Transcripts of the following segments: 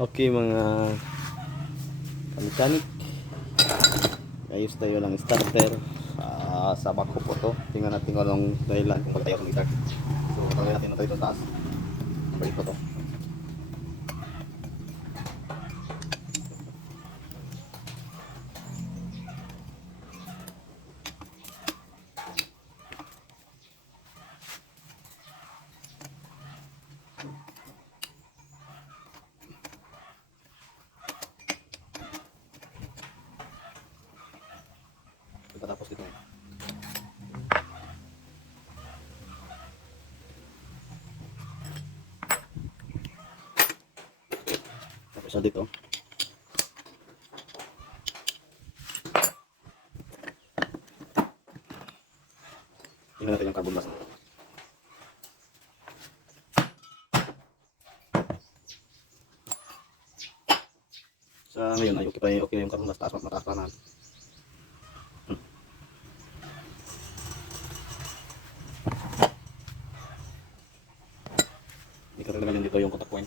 Okay mga kamikanik, ayos tayo ng starter sa bako po to. Tingnan natin kung anong dahilan kung bakit tayo mag-start. So patanggalin natin ito taas. Balik po to. Tapos dito. Tapos na dito. Tingnan natin yung carbon gas. Sa ngayon ay okay yung carbon gas, mataas pa na. Hindi ka talaga dito yung contact point.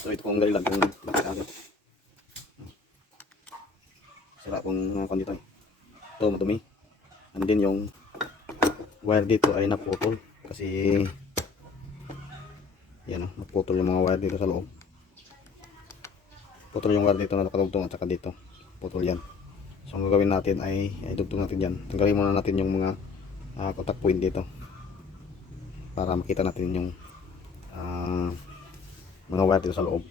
So ito pong dahilan kung bakit agad sira pong kon dito. Ito madumi. And then yung wire dito ay naputol kasi yan o, naputol yung mga wire dito sa loob. Putol yung wire dito na nakadugtong at saka dito putol yan. So ang gagawin natin ay dugtong natin yan. Tanggalin muna natin yung mga contact point dito para makita natin yung mga wire dito sa loob.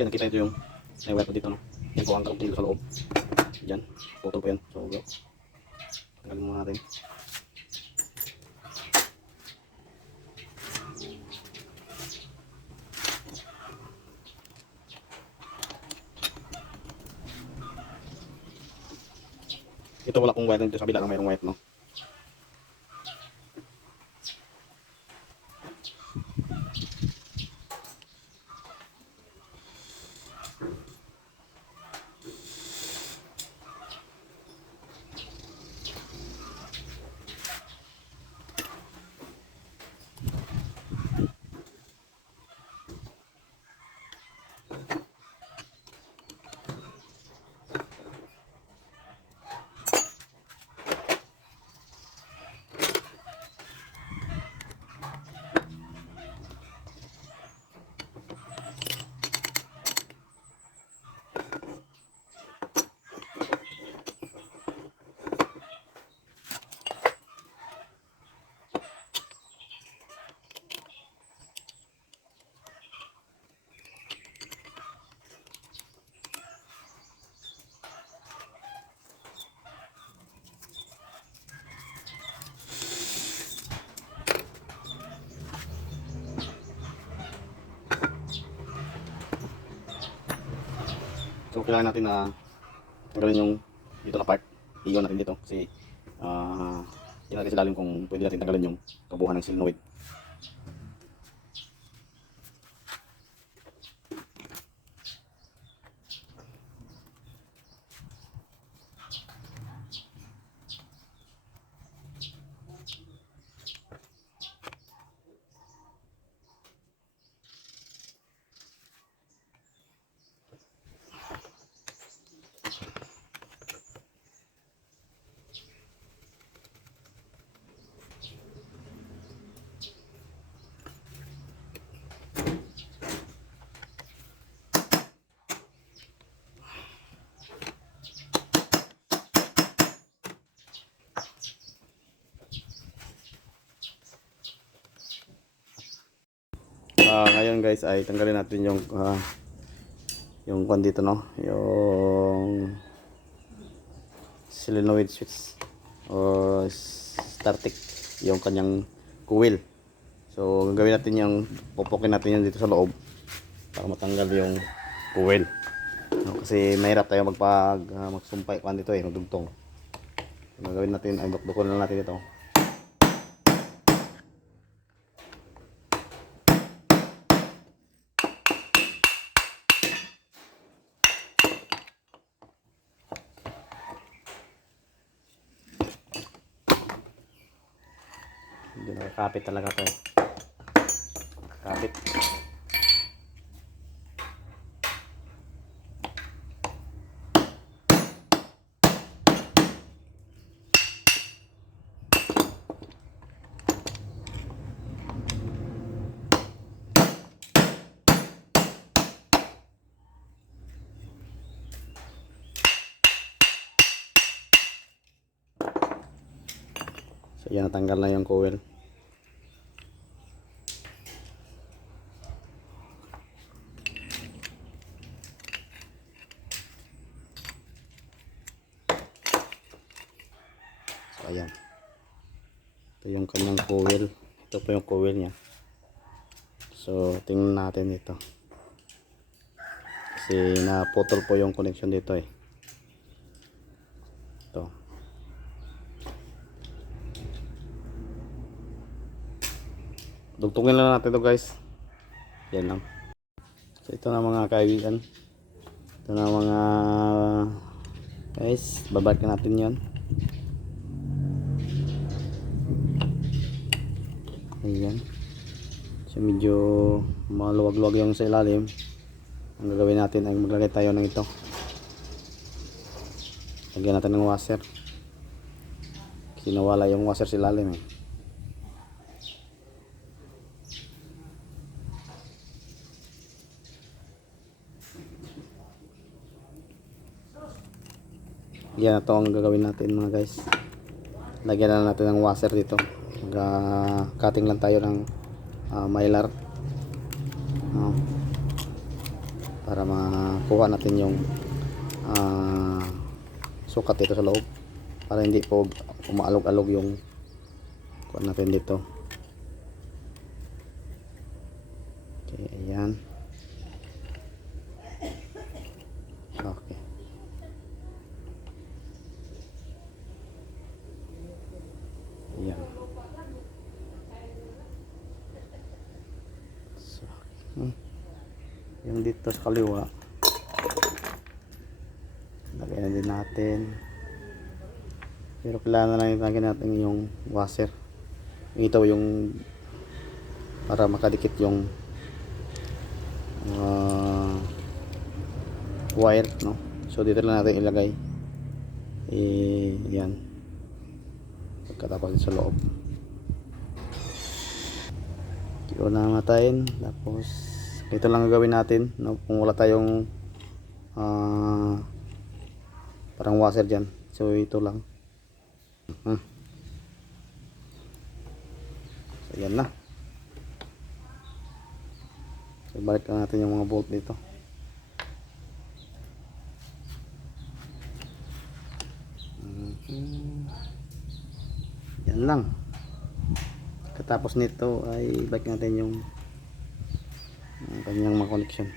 Yan, nakita ito yung may wire dito, no? Yan po ang kaunti dito sa loob. Diyan, putol po yan. So, go. Tanggalin muna natin. Ito wala pong wire dito sa kabila lang mayroong wire, no? So kailangan natin na tanggalin yung dito na part. Iyon natin dito kasi hindi natin sa lalim kung pwede natin tanggalin yung kabuuan ng solenoid. Ngayon guys ay tanggalin natin yung kwan dito, no, yung solenoid switch o startic, yung kanyang coil. So gagawin natin yung pupukin natin yun dito sa loob para matanggal yung coil, no, kasi mahirap tayo magsumpay kwan dito magdugtong. So, gagawin natin ay bukbukon lang natin ito. Hindi nakakapit talaga to kapit. So yan, natanggal na yung coil. So ayan, ito yung kanyang coil, ito po yung coil nya. So tingnan natin ito kasi naputol po yung connection dito ito. Dugtungin lang natin ito guys. Yan lang. So ito na mga kaibigan, ito na mga guys, babalik natin yon. Ayan, so medyo maluwag-luwag yung sa ilalim. Ang gagawin natin ay maglagay tayo ng ito, lagyan natin ng washer kasi nawala yung washer sa ilalim Yan, ito ang gagawin natin mga guys. Lagyan na natin ng washer dito. Cutting lang tayo ng mylar para makuha natin yung sukat dito sa loob, para hindi po umaalog-alog yung kuha natin dito. Okay, ayan. Okay. Ayan. So, yung dito sa kaliwa lagyan na din natin, pero kailangan na lang lagyan natin yung washer. Ito yung para makadikit yung wire, no. So dito lang natin ilagay yan pagkatapos sa loob. Ito na matayin, tapos ito lang gagawin natin, no, kung wala tayong parang washer dyan. So ito lang. So yan na. So balik lang natin yung mga bolt dito. Yan lang. Katapos nito ay balik natin yung kanyang mga connection.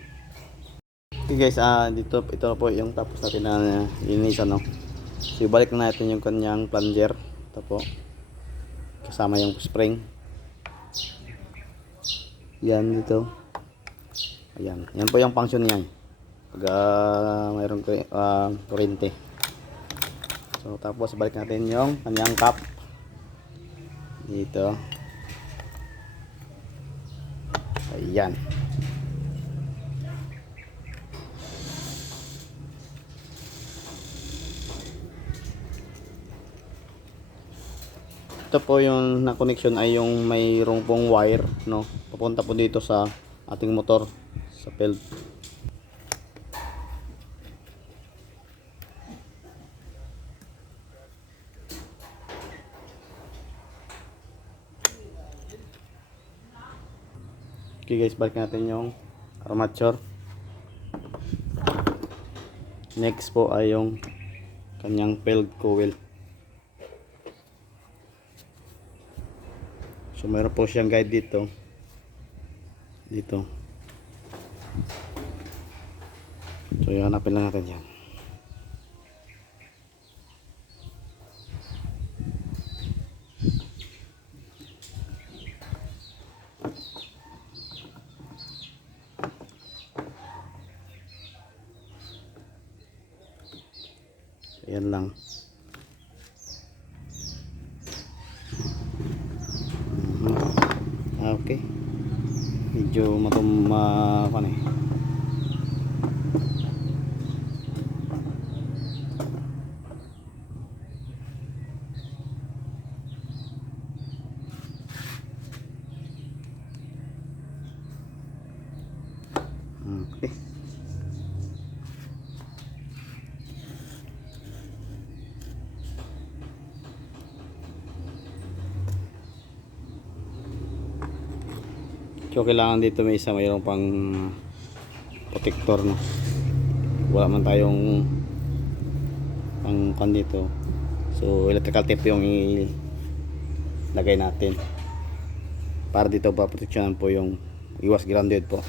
Okay guys, dito ito na po yung tapos natin na linisan, no. So balik na natin yung kanyang plunger. Ito po, kasama yung spring. Yan dito. Ayan, yan po yung function niyan pag mayroong kuryente. So tapos balik natin yung kanyang cap dito. Ayan. Ito po yung na connection ay yung mayroong pong wire, no, papunta po dito sa ating motor sa field. Okay guys, balik natin yung armature. Next po ay yung kanyang field coil. So mayroon po siyang guide dito. So hanapin lang natin yan. Ayan lang. Okay. Medyo ano eh. Okay. So kailangan dito may isa, mayroong pang protector, no. Wala man tayong pang kan dito. So electrical tape yung ilagay natin. Para dito pa proteksyonan po yung iwas grounded po.